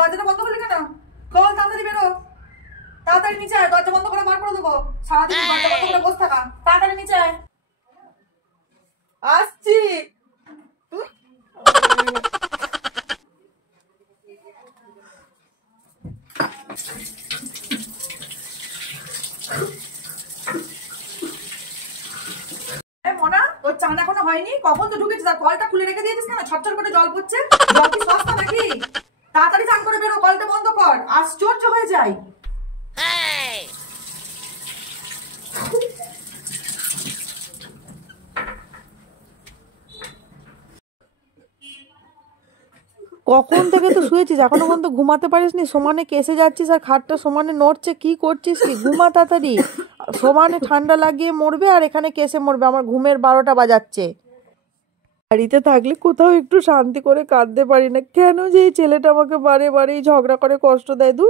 দরজাটা বন্ধ করলি কেন? খোল, তাড়াতাড়ি বেরো, তাড়াতাড়ি নিচে আয়, দরজা বন্ধ করে বার করে দেবো। সারাদিন দরজা বন্ধ করে বসে থাকা, তাড়াতাড়ি নিচে আয়। আসছি। মোনা, তোর চান এখনো হয়নি? কখন তো ঢুকেছিস, আর কলটা খুলে রেখে দিয়েছিস কেন? ছটছট করে জল পড়ছে। জল কি সস্তা নাকি? তাড়াতাড়ি চান করে বেরো, কলটা বন্ধ কর। আশ্চর্য হয়ে যাই। কখন থেকে তো শুয়েছিস, এখনো পর্যন্ত ঘুমাতে পারিসনি? সমানে কেসে যাচ্ছিস আর খাটটা সমানে নড়ছে, কি করছিস কি? ঘুমা তাড়াতাড়ি। সমানে ঠান্ডা লাগিয়ে মরবে আর এখানে কেসে মরবে। আমার ঘুমের 12টা বাজাচ্ছে। বাড়িতে থাকলে কোথাও একটু শান্তি করে কাঁদতে পারি না, কেন যে এই ছেলেটা আমাকে বারে বারে ঝগড়া করে কষ্ট দেয়। দূর।